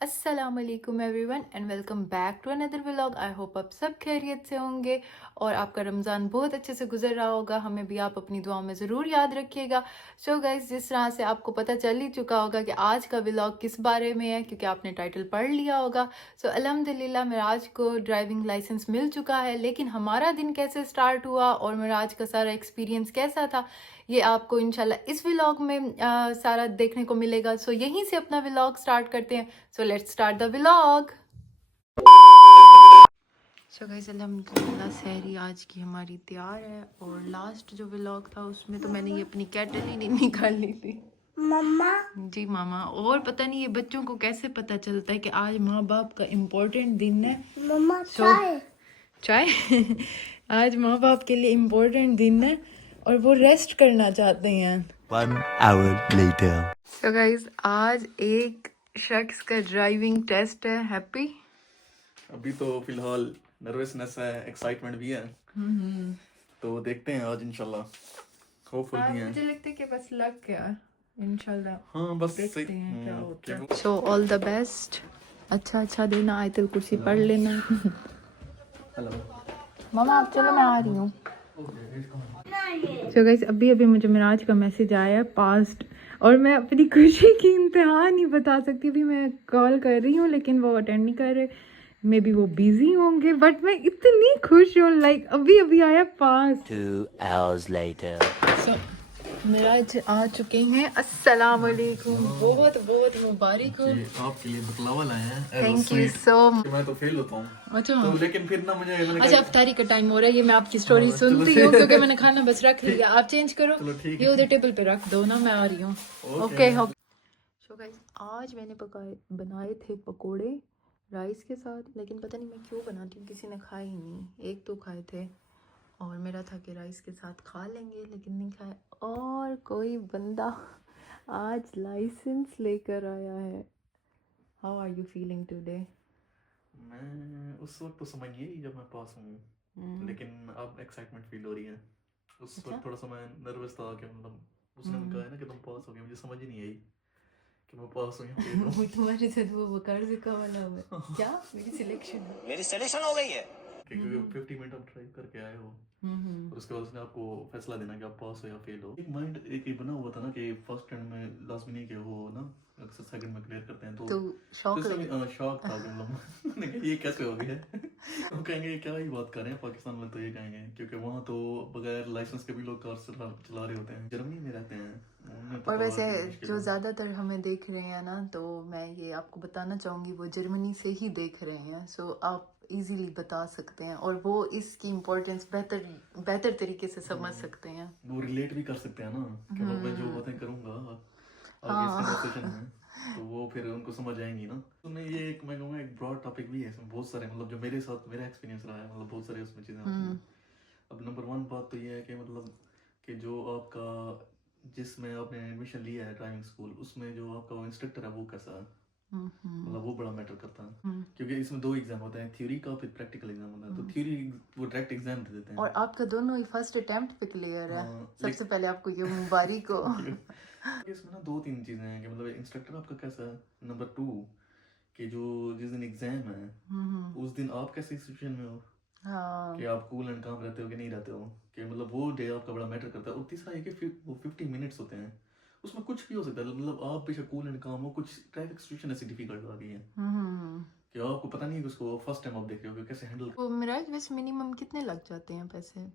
अस्सलामुअलैकुम everyone and welcome back to another vlog. I hope आप सब खैरियत से होंगे और आपका रमज़ान बहुत अच्छे से गुजर रहा होगा। हमें भी आप अपनी दुआ में ज़रूर याद रखिएगा। सो गाइस, जिस तरह से आपको पता चल ही चुका होगा कि आज का व्लॉग किस बारे में है, क्योंकि आपने टाइटल पढ़ लिया होगा। सो अल्हम्दुलिल्लाह मिराज को ड्राइविंग लाइसेंस मिल चुका है, लेकिन हमारा दिन कैसे स्टार्ट हुआ और मिराज का सारा एक्सपीरियंस कैसा था, ये आपको इंशाल्लाह इस व्लॉग में सारा देखने को मिलेगा। सो यहीं से अपना व्लॉग स्टार्ट करते हैं। So let's start the vlog. So guys, अल्हम्दुलिल्लाह सहरी आज की हमारी तैयार है और लास्ट जो व्लॉग था उसमें तो मैंने ये अपनी केटल ही नहीं निकाली थी। मम्मा जी मामा। और पता नहीं ये बच्चों को कैसे पता चलता है कि आज माँ बाप का इम्पोर्टेंट दिन है। मम्मा चाय चाय आज माँ बाप के लिए इम्पोर्टेंट दिन है और वो रेस्ट करना चाहते हैं। 1 hour later. So guys, आज एक शख्स का ड्राइविंग टेस्ट है। हैप्पी अभी तो फिलहाल नर्वसनेस है, एक्साइटमेंट भी है। तो देखते हैं आज इंशाल्लाह, होपफुल भी है। मुझे लगता है कि बस लक है इंशाल्लाह। हाँ बस देखते हैं क्या होता है। क्या सो ऑल द बेस्ट। अच्छा देना, आयतुल कुर्सी पढ़ लेना। हेलो मामा आप चलो, मैं आ रही हूँ। सो गाइस, अभी मुझे मिराज का मैसेज आया पास्ट और मैं अपनी खुशी की इंतहा नहीं बता सकती। अभी मैं कॉल कर रही हूँ लेकिन वो अटेंड नहीं कर रहे। मे बी वो बिजी होंगे, बट मैं इतनी खुश हूँ। लाइक अभी आया पास। 2 hours later. सो मिराज आ चुके हैं। अस्सलाम वालेकुम। बहुत मुबारक हो। ये आपके लिए बकलावा लाए हैं। Thank you so much. मैं तो फेल होता हूँ अच्छा तो, लेकिन फिर ना मैंने अच्छा, अफ्तारी का टाइम हो रहा है। ये मैं आपकी स्टोरी सुनती हूँ क्योंकि मैंने खाना बस रख लिया। आप चेंज करो, ठीक ये उधर टेबल पे रख दो ना, मैं आ रही हूँ। ओके सो गाइस, आज मैंने बनाए थे पकोड़े राइस के साथ, लेकिन पता नहीं मैं क्यों बनाती हूँ, किसी ने खाए ही नहीं। एक तो खाए थे और मेरा था कि राइस के साथ खा लेंगे, लेकिन नहीं खाए। और कोई बंदा आज लाइसेंस लेकर आया है। How are you feeling today? मैं उस वक्त तो समझ नहीं आई जब मैं पास हूँ, लेकिन अब एक्साइटमेंट फील हो रही है। उस वक्त थोड़ा सा मैं नर्वस था कि मतलब उसने कहा है ना कि तुम पास हो गए, मुझे समझ ही नहीं आई कि मैं पास हूँ या फेल हूँ। तुम्हारे साथ वो वकार से का वाला हुआ है क्या? मेरी सिलेक्शन हो गई है। क्योंकि 50 मिनट आप ड्राइव करके आए हो और उसके बाद उसने आपको फैसला देना कि आप पास हो या फेल हो। एक माइंड एक बना हुआ था ना कि फर्स्ट टाइम में लाजमी नहीं कि वो ना अक्सर सेकंड में क्लियर करते हैं, तो शौक शॉक था कि मतलब मैंने कहा ये कैसे हो गया। वो कहेंगे क्या ही बात कर रहे हैं, पाकिस्तान में तो ये कहेंगे क्योंकि वहाँ तो बगैर लाइसेंस के भी लोग कार चला रहे होते हैं। जर्मनी में रहते हैं और वैसे जो ज़्यादातर हमें देख रहे हैं ना, तो मैं ये आपको बताना चाहूँगी वो जर्मनी से ही देख रहे हैं। सो आप इजीली बता सकते हैं और वो इसकी इम्पोर्टेंस बेहतर तरीके से समझ सकते हैं। वो रिलेट भी कर सकते हैं ना कि मतलब मैं जो बातें करूँगा आगे इस कन्वर्सेशन में, तो वो फिर उनको समझ आएंगी ना। तो मैं ये एक मैं कहूँगा एक ब्रॉड टॉपिक भी है, इसमें बहुत सारे मतलब जो मेरे साथ मेरा एक्सपीरियंस रहा है, मतलब बहुत सारे उसमें चीज़ें आती हैं। अब नंबर 1 बात तो ये है कि मतलब कि जो आपका जिसमें आपने एडमिशन लिया है ड्राइविंग स्कूल, उसमें जो आपका वो इंस्ट्रक्टर है वो कैसा है, मतलब वो बड़ा मैटर करता है। क्योंकि इसमें 2 एग्जाम होते हैं, थ्योरी का फिर प्रैक्टिकल एग्जाम होता है। तो थ्योरी वो डायरेक्ट एग्जाम दे देते हैं और आपका दोनों ही फर्स्ट अटेम्प्ट पे क्लियर है। सबसे पहले आपको ये मुबारक हो। इसमें ना 2-3 चीजें हैं कि मतलब इंस्ट्रक्टर आपका कैसा है, नंबर 2 कि जो जिस दिन एग्जाम है उस दिन आप कैसे सिचुएशन में हो, कि आप कूल एंड काम रहते हो कि नहीं रहते हो, कि मतलब वो डे आपका बड़ा मैटर करता है। और तीसरा है कि वो 50 मिनट्स होते हैं, उसमें कुछ भी हो सकता है। मतलब आप बेशक कूल एंड काम हो, कुछ ट्रैफिक सिचुएशन ऐसी डिफिकल्ट आ गई है कि आपको पता नहीं है कि उसको फर्स्ट टाइम आप देख रहे हो कैसे हैंडल। तो मिराज वैसे मिनिमम कितने लग जाते हैं पैसे?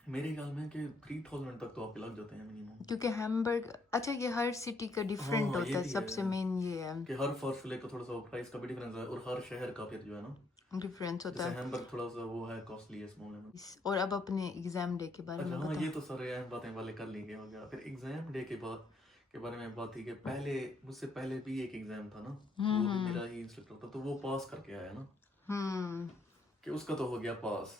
मेरे ख्याल में कि 3000 तक तो आपके लग जाते हैं मिनिमम, क्योंकि हैम्बर्ग, अच्छा ये हर सिटी का डिफरेंट होता है। सबसे मेन ये है कि हर फॉर्मूले का थोड़ा सा प्राइस का भी डिफरेंस है, और हर शहर का फिर जो है ना डिफरेंस होता है। हैम्बर्ग थोड़ा सा वो है कॉस्टली है इस मामले में। और अब अपने एग्जाम डे के बारे में हाँ बताओ। ये तो सारे अहम बातें वाले कर लेंगे हो गया। फिर एग्जाम डे के बाद के बारे में बात थी कि पहले मुझसे पहले भी एक एग्जाम था ना, वो भी मेरा ही इंस्ट्रक्टर था, तो वो पास करके आया ना, कि उसका तो हो गया पास।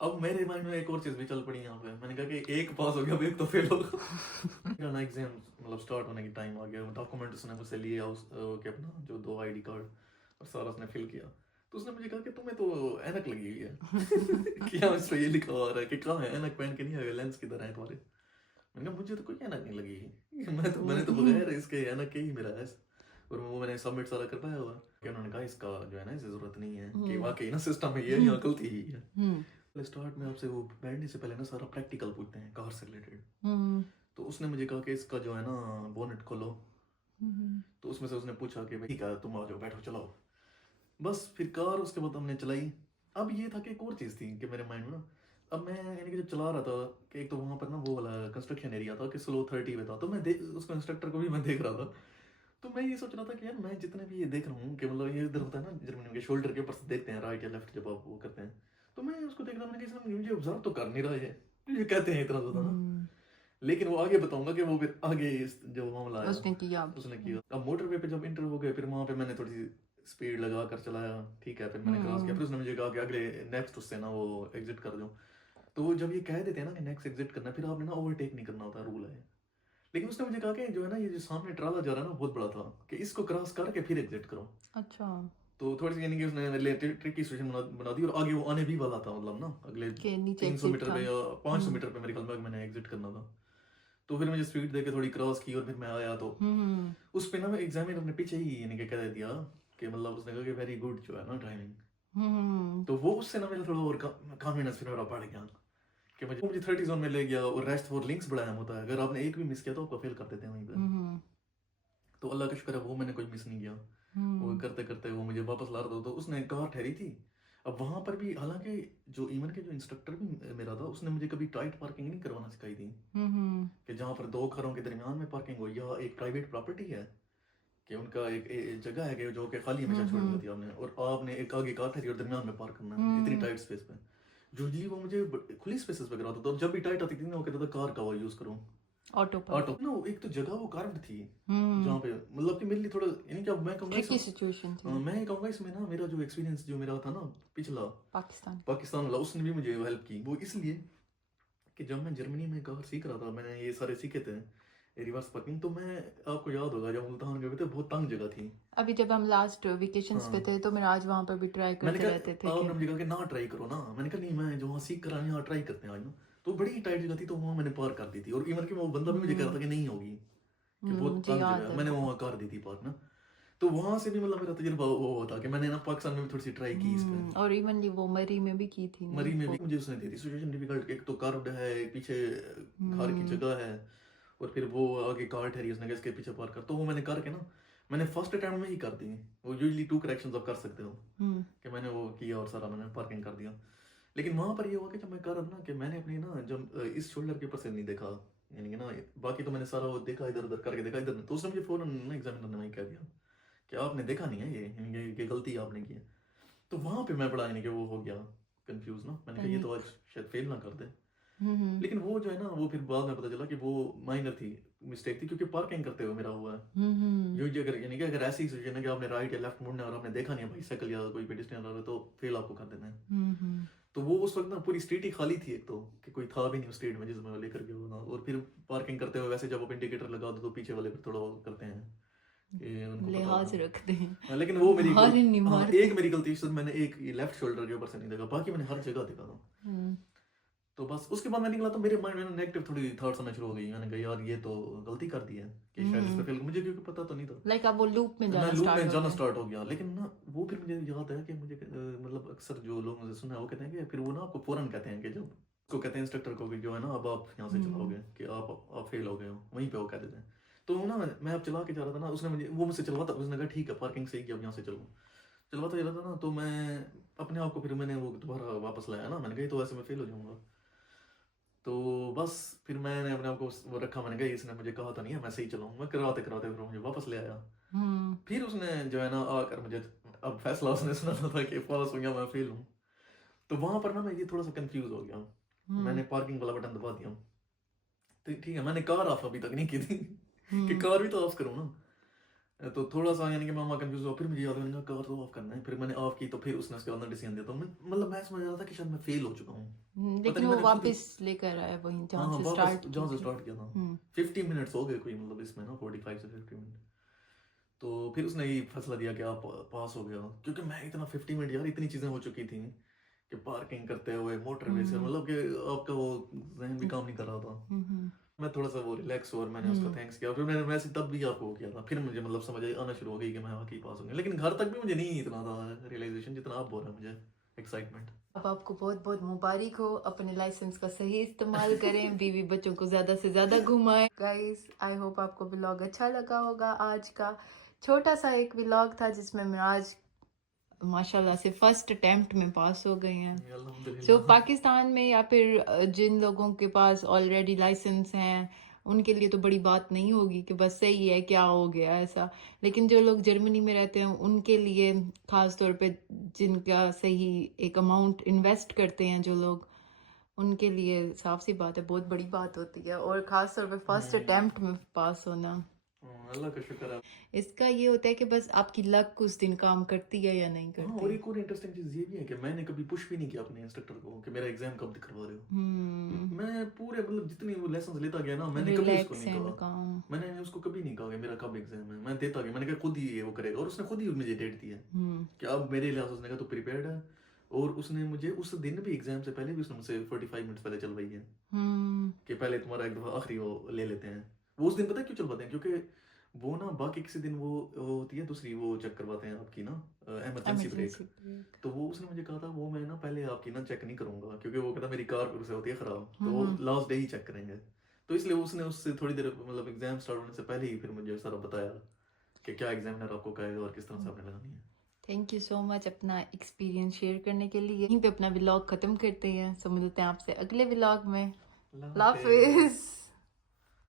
अब मेरे माइंड में एक और चीज भी चल पड़ी यहाँ पे। मैंने कहा कि एक पास हो गया, अब एक तो फेल होगा ना। एग्जाम मतलब स्टार्ट होने की टाइम आ गया, डॉक्यूमेंट उसने मुझसे लिए कि अपना जो 2 ID कार्ड और सारा उसने फिल किया। तो उसने मुझे कहा कि तुम्हें तो ऐनक लगी हुई है। कि इस पे ये लिखा हुआ रहा है कि कहाँ है ऐनक, पहन के नहीं आए, लेंस किधर है तुम्हारे। मैंने कहा मुझे तो कोई ऐनक नहीं लगी। मैंने तो बगैर इसके ऐनक के ही मेरा है। और वो मैंने सबमिट सारा कर पाया हुआ कि उन्होंने कहा इसका जो है ना इसे ज़रूरत नहीं है कि हम्म वाकई ना सिस्टम में ये यहाँ गलती ही है। हम्म स्टार्ट में आपसे वो बैठने से पहले ना सारा प्रैक्टिकल पूछते हैं कार से रिलेटेड। हम्म तो उसने मुझे कहा कि इसका जो है ना बोनेट खोलो। हम्म तो उसमें से उसने पूछा कि भाई ठीक है तुम आ जाओ बैठो चलाओ। बस फिर कार उसके बाद हमने चलाई। अब ये था कि एक और चीज़ थी कि मेरे माइंड में ना, अब मैं यानी कि जब चला रहा था कि एक तो वहाँ पर ना वो वाला कंस्ट्रक्शन एरिया था कि स्लो 30 पे था, तो मैं देख उसको इंस्ट्रक्टर को भी मैं देख रहा था। तो मैं ये सोच रहा था कि यार मैं जितने भी ये देख रहा हूँ कि मतलब ये इधर होता है ना जर्मनी के शोल्डर के ऊपर से देखते हैं राइट या लेफ्ट जब आप वो करते हैं, तो मैं उसको देख रहा, मैंने कहा इसने मुझे ऑब्जर्व तो कर नहीं रहा है, ये कहते हैं इतना ज़्यादा ना। लेकिन वो आगे बताऊंगा कि वो फिर आगे जो मामला आया उसने किया उसने किया। अब मोटरवे पे जब इंटर हो गए फिर वहाँ पे मैंने थोड़ी सी स्पीड लगा कर चलाया, ठीक है, फिर मैंने क्रॉस किया, फिर उसने मुझे कहा कि अगले नेक्स्ट उससे ना वो एग्जिट कर दो। तो वो जब ये कह देते हैं ना कि नेक्स्ट एग्जिट करना, फिर आपने ना ओवरटेक नहीं करना होता, रूल है। लेकिन उसने मुझे कहा कि जो है ना ये जो सामने ट्राला जा रहा है ना बहुत बड़ा था कि इसको क्रॉस करके फिर एग्जिट करो। अच्छा तो थोड़ी सी यानी कि उसने मेरे लिए ट्रिकी सिचुएशन बना दी, और आगे वो आने भी वाला था, मतलब ना अगले के नीचे 300 exit मीटर था पे या 500 मीटर पे मेरे ख्याल में मैंने एग्जिट करना था। तो फिर मुझे स्पीड देके थोड़ी क्रॉस की और फिर मैं आया। तो हम्म उस पे ना मैं एग्जामिनर ने पीछे ही यानी कि कह दिया कि मतलब उसने कहा कि वेरी गुड जो है ना ड्राइविंग। हम्म तो वो उससे ना मेरा थोड़ा और कॉन्फिडेंस फिर मेरा बढ़ गया कि मुझे 30 जोन में ले गया, और रेस्ट फॉर लिंक्स बड़ा अहम होता है, अगर आपने एक भी मिस किया तो आपको फेल कर देते हैं वहीं पे। हम्म तो अल्लाह का शुक्र है वो मैंने कोई मिस नहीं किया। वो करते करते वो मुझे वापस ला रहा था, तो उसने कार ठहरी थी। अब वहां पर भी हालांकि जो ईमन के जो इंस्ट्रक्टर भी मेरा था उसने मुझे कभी टाइट पार्किंग नहीं करवाना सिखाई थी कि जहाँ पर दो घरों के दरमियान में पार्किंग हो, या एक प्राइवेट प्रॉपर्टी है कि उनका एक जगह है कि जो कि खाली हमेशा छोड़ देती है आपने, और आपने एक आगे कार ठहरी और दरमियान में पार्क करना है इतनी टाइट स्पेस पे। यूजली वो मुझे खुली स्पेसेस पे कराता था, और जब भी टाइट आती थी ना वो कहता था कार का वो यूज करो ऑटो पर ऑटो ना। एक तो जगह वो कार्व्ड थी जहाँ पे मतलब कि मेरे लिए थोड़ा यानी कि अब मैं कहूँगा ट्रिकी सिचुएशन थी मैं कहूँगा इसमें ना मेरा जो एक्सपीरियंस जो मेरा था ना पिछला पाकिस्तान वाला, उसने भी मुझे हेल्प की। वो इसलिए कि जब मैं जर्मनी में कार सीख रहा था, मैंने ये सारे सीखे थे रिवर्स पार्किंग, तो मैं आपको याद होगा जब मुल्तान गए थे बहुत तंग जगह थी। अभी जब हम लास्ट वेकेशंस पे थे तो मिराज वहां पर भी ट्राई मैंने करते रहते थे कहा आपने मुझे कहा कि ना ट्राई करो ना, मैंने कहा नहीं मैं जो वहाँ सीख कर आया यहाँ ट्राई करते हैं आज ना। तो बड़ी टाइट जगह थी तो वहाँ मैंने पार कर दी थी, और इवन कि वो बंदा भी मुझे कह रहा था कि नहीं होगी कि बहुत मुझे तंग याद जगह है, है मैंने वहाँ कर दी थी पार ना। तो वहां से भी मतलब मेरा तजुर्बा वो होता कि मैंने ना पाकिस्तान में भी थोड़ी सी ट्राई की इस पे। और इवन वो मरी में भी की थी मरी में भी मुझे उसने दी थी सिचुएशन डिफिकल्ट, एक तो कार्ड है पीछे घर की जगह है, और फिर वो आगे कार ठहरी उसने कहा इसके पीछे पार कर, तो वो मैंने करके ना मैंने फर्स्ट अटेम्प्ट में ही कर दी। वो यूजुअली 2 करेक्शंस आप कर सकते हो कि मैंने वो किया और सारा मैंने पार्किंग कर दिया। लेकिन वहां पर ये हुआ कि जब मैं कर रहा ना कि मैंने अपनी ना जब इस शोल्डर के ऊपर से नहीं देखा, यानी कि ना बाकी तो मैंने सारा वो देखा इधर उधर करके देखा इधर, तो उसने मुझे फौरन ना एग्जामिनर ने वही कह दिया कि आपने देखा नहीं है ये, यानी कि ये गलती आपने की है। तो वहां पे मैं बड़ा यानी कि वो हो गया कंफ्यूज ना, मैंने कहा ये तो आज शायद फेल ना कर दे। लेकिन वो जो है ना वो फिर बाद में पता चला कि वो माइनर थी मिस्टेक थी, क्योंकि पार्किंग करते हुए मेरा हुआ है यूजुअली। अगर यानी कि अगर ऐसी सिचुएशन है कि आपने राइट या लेफ्ट मुड़ना है और आपने देखा नहीं है भाई साइकिल या कोई पेडिस्ट्रियन आ रहा है, तो फेल आपको कर देना है। तो वो उस वक्त ना पूरी स्ट्रीट ही खाली थी, एक तो कि कोई था भी नहीं उस स्ट्रीट में जिसमें वो लेकर गया होगा, और फिर पार्किंग करते हुए वैसे जब आप इंडिकेटर लगा दो तो पीछे वाले फिर थोड़ा वो करते हैं कि उनको पता लिहाज होता है। रखते हैं। हाँ, लेकिन वो मेरी मारे नहीं हाँ, मारते। एक मेरी गलती सिर्फ मैंने एक लेफ्ट शोल्डर के ऊपर से नहीं देखा, बाकी मैंने हर जगह देखा था। तो बस उसके बाद मैं निकला तो मेरे माइंड में नेगेटिव थोड़ी थॉट्स आना शुरू हो गई, मैंने कहा यार ये तो गलती कर दी है कि शायद इस पे फेल, मुझे क्योंकि पता तो नहीं था। लाइक अब वो लूप में मैं जाना लूप में जाना स्टार्ट स्टार्ट हो गया। लेकिन ना वो फिर मुझे याद है कि मुझे मतलब अक्सर जो लोग मुझे सुना है वो कहते हैं कि फिर वो ना आपको फौरन कहते हैं कि जब उसको कहते हैं इंस्ट्रक्टर को कि जो है ना अब आप यहाँ से चलाओगे कि आप फेल हो गए हो, वहीं पे वो कह देते हैं। तो ना मैं अब चला के जा रहा था ना, उसने मुझे वो मुझसे चलवाता, उसने कहा ठीक है पार्किंग सही किया अब यहाँ से चलो, चलवाता जा रहा था ना, तो मैं अपने आप को फिर मैंने वो दोबारा वापस लाया ना, मैंने कहा तो ऐसे मैं फेल हो जाऊंगा। तो बस फिर मैंने अपने आप को वो रखा, मैंने कहा इसने मुझे कहा तो नहीं है मैं सही चलाऊं, मैं कराते कराते फिर मुझे वापस ले आया। फिर उसने जो है ना आकर मुझे अब फैसला उसने सुनाना था कि पास हो गया मैं फेल हूँ। तो वहां पर ना मैं ये थोड़ा सा कंफ्यूज हो गया, मैंने पार्किंग वाला बटन दबा दिया, तो ठीक है मैंने कार ऑफ अभी तक नहीं की थी कि कार भी तो ऑफ करूँ ना। तो थोड़ा सा यानी कि मामा कंफ्यूज हुआ, फिर मुझे याद आया कार तो ऑफ करना है, फिर मैंने ऑफ की, तो फिर उसने उसके अंदर डिसीजन दिया, तो मतलब मैं समझ रहा था कि शायद मैं फेल हो चुका हूँ। लेकिन वो वापस लेकर आया वहीं जहाँ से स्टार्ट किया था। 50 मिनट्स हो गए कोई मतलब इसमें ना 45 से 50 मिनट। तो फिर उसने ये फैसला दिया कि आप पास हो गया, क्योंकि मैं इतना 50 मिनट यार इतनी चीजें हो चुकी थी कि पार्किंग करते हुए मोटरवे से मतलब कि आपका वो जहन भी काम नहीं कर रहा था। मैं थोड़ा सा वो रिलैक्स हुआ और मैंने उसका थैंक्स किया। फिर मैंने मैसेज तब भी आपको किया था, फिर मुझे मतलब समझ आना शुरू हो गई कि मैं वाकई पास होंगे। लेकिन घर तक भी मुझे नहीं इतना था रियलाइजेशन जितना आप बोल रहे हैं, मुझे एक्साइटमेंट। अब आपको बहुत बहुत मुबारक हो, अपने लाइसेंस का सही इस्तेमाल करें, बीवी बच्चों को ज़्यादा से ज़्यादा घुमाएं। गाइस आई होप आपको व्लॉग अच्छा लगा होगा। आज का छोटा सा एक व्लॉग था जिसमें मैं आज माशाल्लाह से फर्स्ट अटेम्प्ट में पास हो गई हैं। सो अल्हम्दुलिल्लाह। पाकिस्तान में या फिर जिन लोगों के पास ऑलरेडी लाइसेंस हैं उनके लिए तो बड़ी बात नहीं होगी कि बस सही है क्या हो गया ऐसा, लेकिन जो लोग जर्मनी में रहते हैं उनके लिए ख़ास तौर पे जिनका सही एक अमाउंट इन्वेस्ट करते हैं जो लोग, उनके लिए साफ सी बात है बहुत बड़ी बात होती है, और ख़ास तौर पे फर्स्ट अटेम्प्ट में पास होना। अल्लाह का शुक्र है। इसका ये होता है कि बस आपकी लक उस दिन काम करती है या नहीं हाँ, करती। और एक और इंटरेस्टिंग चीज ये भी है कि मैंने कभी पुश भी नहीं किया अपने इंस्ट्रक्टर को कि मेरा एग्जाम कब करवा रहे हो। मैं पूरे मतलब जितनी वो लेसन लेता गया ना, मैंने कभी उसको रिलैक्स नहीं एंड कहा। काम। मैंने उसको कभी नहीं कहा कि मेरा कब एग्जाम है, मैं देता गया। मैंने कहा खुद ही ये वो करेगा, और उसने खुद ही मुझे डेट दी है कि अब मेरे लिहाज से उसने कहा तो प्रिपेयर्ड है। और उसने मुझे उस दिन भी एग्जाम से पहले भी उसने मुझसे 45 मिनट्स पहले चलवाई है कि पहले तुम्हारा एक दफा आखिरी वो ले लेते हैं। वो उस दिन पता है क्यों चलवाते हैं, क्योंकि वो ना बाकी किसी दिन वो होती है दूसरी, वो चेक करवाते हैं आपकी ना इमरजेंसी ब्रेक। तो वो उसने मुझे कहा था वो मैं ना पहले आपकी ना चेक नहीं करूंगा, क्योंकि वो कहता मेरी कार से होती है खराब, तो वो लास्ट डे ही चेक करेंगे। तो इसलिए उसने उससे थोड़ी देर मतलब एग्जाम स्टार्ट होने से पहले ही फिर मुझे सारा बताया कि क्या एग्जामिनर आपको कहेगा और किस तरह से आपने लगानी है। थैंक यू सो मच अपना एक्सपीरियंस शेयर करने के लिए। यहीं पे अपना व्लॉग खत्म करते हैं, सो मिलते हैं आपसे अगले व्लॉग में। अल्लाह हाफिज।